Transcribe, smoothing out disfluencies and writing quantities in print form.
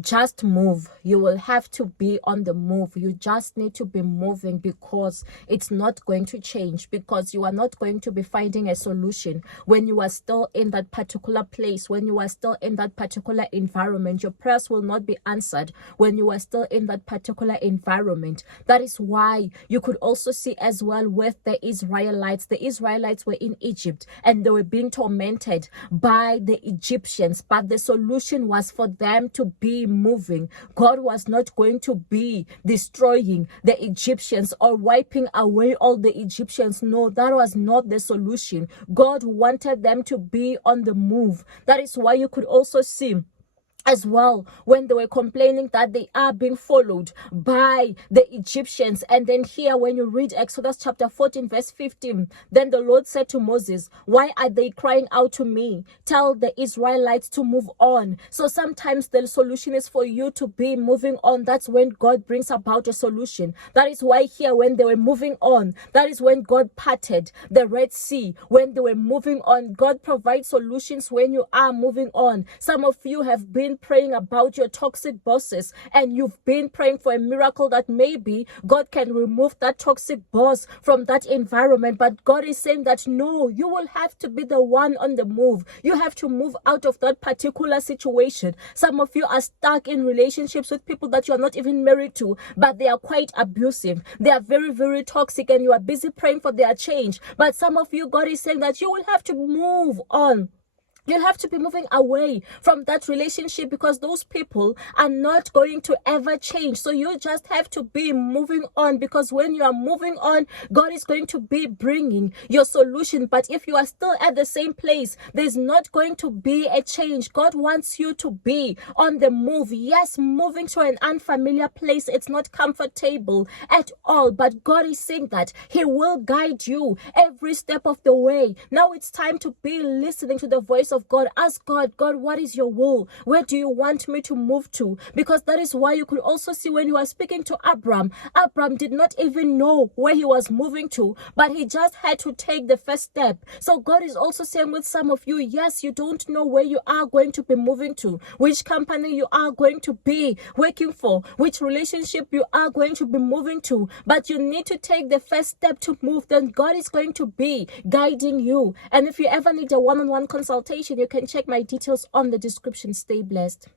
just move. You will have to be on the move. You just need to be moving, because it's not going to change, because you are not going to be finding a solution when you are still in that particular place, when you are still in that particular environment. Your prayers will not be answered when you are still in that particular environment. That is why you could also see as well with the Israelites. The Israelites were in Egypt and they were being tormented by the Egyptians, but the solution was for them to be moving. God was not going to be destroying the Egyptians or wiping away all the Egyptians. No, that was not the solution. God wanted them to be on the move. That is why you could also see as well when they were complaining that they are being followed by the Egyptians. And then here, when you read Exodus chapter 14 verse 15, then the Lord said to Moses, why are they crying out to me? Tell the Israelites to move on. So sometimes the solution is for you to be moving on. That's when God brings about a solution. That is why here, when they were moving on, that is when God parted the Red Sea. When they were moving on, God provides solutions when you are moving on. Some of you have been praying about your toxic bosses, and you've been praying for a miracle that maybe God can remove that toxic boss from that environment. But God is saying that no, you will have to be the one on the move. You have to move out of that particular situation. Some of you are stuck in relationships with people that you are not even married to, but they are quite abusive. They are very, very toxic, and you are busy praying for their change. But some of you, God is saying that you will have to move on. You'll have to be moving away from that relationship, because those people are not going to ever change. So you just have to be moving on, because when you are moving on, God is going to be bringing your solution. But if you are still at the same place, there's not going to be a change. God wants you to be on the move. Yes, moving to an unfamiliar place, it's not comfortable at all. But God is saying that He will guide you every step of the way. Now it's time to be listening to the voice of God. Ask God, God, what is your will? Where do you want me to move to? Because that is why you could also see when He was speaking to Abram did not even know where he was moving to, but he just had to take the first step. So God is also saying with some of you, yes, you don't know where you are going to be moving to, which company you are going to be working for, which relationship you are going to be moving to, but you need to take the first step to move. Then God is going to be guiding you. And if you ever need a one-on-one consultation, you can check my details on the description. Stay blessed.